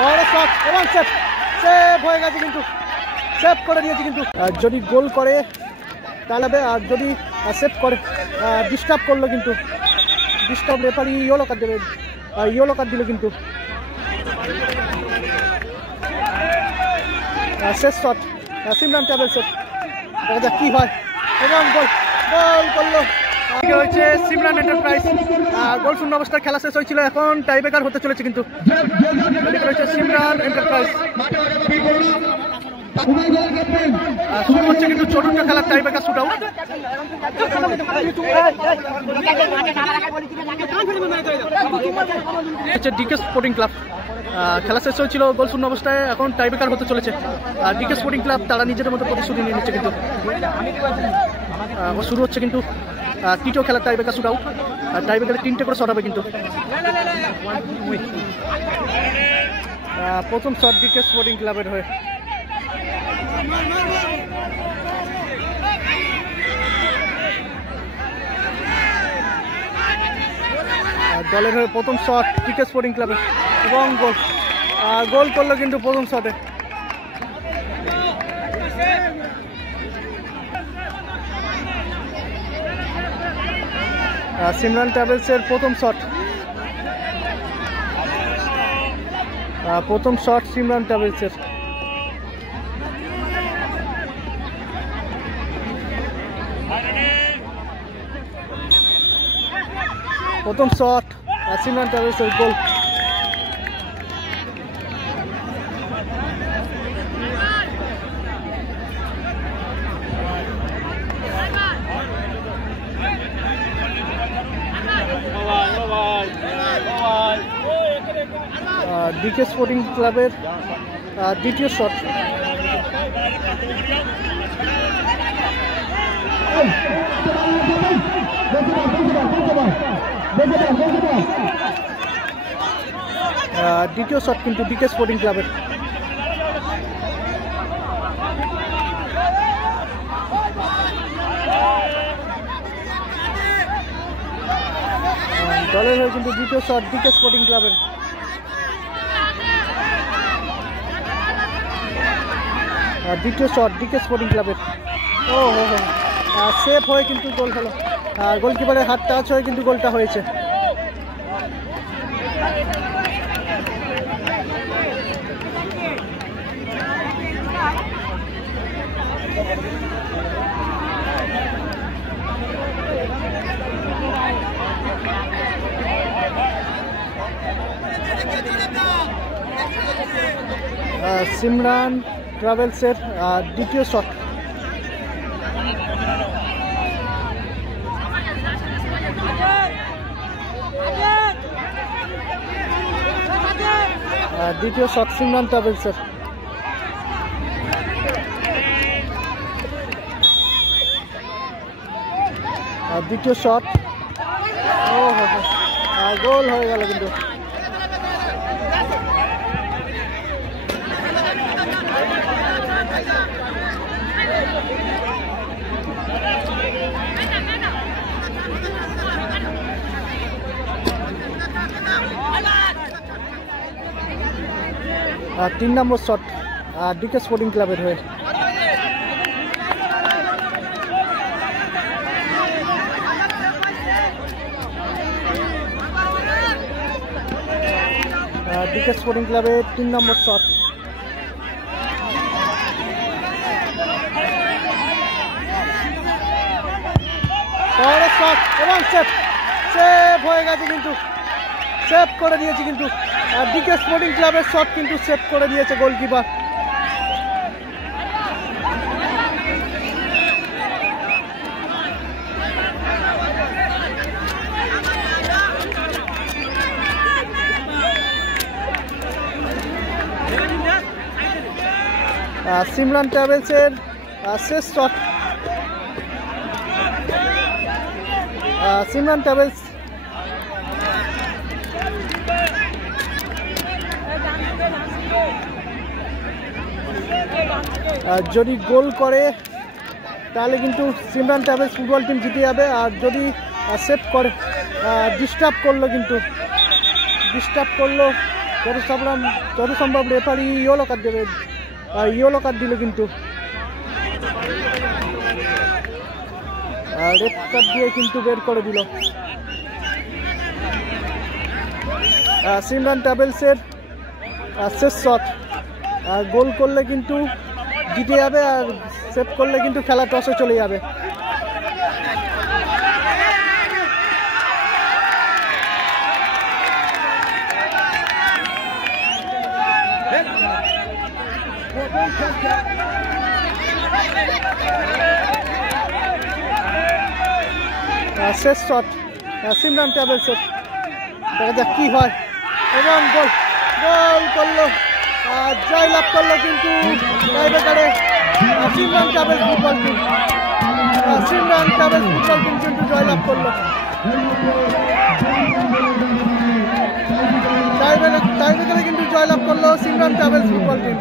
বড় শট এবং সেভ হয়ে গেছে, কিন্তু সেভ করে দিয়েছে। কিন্তু যদি গোল করে তাহলে, আর যদি সেভ করে ডিস্টার্ব করলো, কিন্তু ডিস্টার্ব রেফারি ইয়েলো কার্ড দেবে, ইয়েলো কার্ড দিল। কিন্তু শেষ শট সিমরান ট্রাভেলসের, দেখা যাক কি হয়। এবং গোল করলো হয়েছে সিমরান এন্টারপ্রাইজ। গোল শূন্য অবস্থায় খেলা শেষ হয়েছিল, এখন টাইব্রেকার হতে চলেছে। কিন্তু সিমরান এন্টারপ্রাইজ শুরু হচ্ছে কিন্তু চতুর্থ খেলার tiebreaker shoot out. DK sporting club খেলা শেষ হয়েছিল গোল শূন্য অবস্থায়, এখন টাইব্রেকার হতে চলেছে। ডিকে স্পোর্টিং ক্লাব তারা নিজেদের মতো প্রতিশ্রুতি নিয়ে নিচ্ছে। কিন্তু শুরু হচ্ছে কিন্তু তৃতীয় খেলার টাইব্রেকার শুট আউট। টাইব্রেকারে 3টে করে শট হবে। কিন্তু প্রথম শট ডিকে স্পোর্টিং ক্লাবের হয়ে। দলের হয়ে প্রথম শট ডিকে স্পোর্টিং ক্লাবের এবং গোল করলো কিন্তু প্রথম শটে। সিমরান ট্রাভেলসের প্রথম শট সিমরান ট্রাভেলসের। প্রথম শট সিমরান ট্রাভেলসের, গোল। ডিকে স্পোর্টিং ক্লাবের দ্বিতীয় শট। দ্বিতীয় শট কিন্তু ডিকে স্পোর্টিং ক্লাবের। দলের হয়ে কিন্তু দ্বিতীয় শট ডিকে স্পোর্টিং ক্লাবের। দ্বিতীয় শট ডিকে স্পোর্টিং ক্লাবের। সেভ হয়ে কিন্তু গোল হলো, গোলকিপারের হাত টাচ হয়ে কিন্তু গোলটা হয়েছে। সিমরান ট্রাভেলসের দ্বিতীয় শট। দ্বিতীয় শট সিমরান ট্রাভেলসের। দ্বিতীয় শট, গোল হয়ে গেল। কিন্তু 3 নম্বর শট ডিকে স্পোর্টিং ক্লাবের হয়ে। ডিকে স্পোর্টিং ক্লাবের 3 নম্বর শট। বড় শট এবং সেভ হয়ে গেছে, কিন্তু সেভ করে দিয়েছে। কিন্তু ডিকে স্পোর্টিং ক্লাবের শট কিন্তু সেভ করে দিয়েছে গোলকিপার। সিমরান ট্রাভেলসের শেষ শট। সিমরান ট্রাভেলস যদি গোল করে তাহলে কিন্তু সিমরান ট্রাভেলস ফুটবল টিম জিতে যাবে। আর যদি সেভ করে ডিস্টার্ব করলো, কিন্তু ডিস্টার্ব করলো যত সম্ভব রেফারি ইয়েলো কার্ড দেবে, ইয়েলো কার্ড দিল কিন্তু রেড কার্ড দিয়ে কিন্তু বের করে দিল। সিমরান ট্রাভেলসের শেষ শট, গোল করলে কিন্তু জিতে যাবে, আর সেভ করলে কিন্তু খেলা টসে চলে যাবে। শেষ শট সিমরান ট্রাভেলসের, দেখা যাক কি হয়। এবং গোল করলো, জয়লাভ করলো কিন্তু টাইব্রেকারে Simran travels football team. Simran travels football team কিন্তু জয়লাভ করলো। টাইব্রেকারে কিন্তু জয়লাভ করলো সিমরান ট্রাভেলস ফুটবল টিম।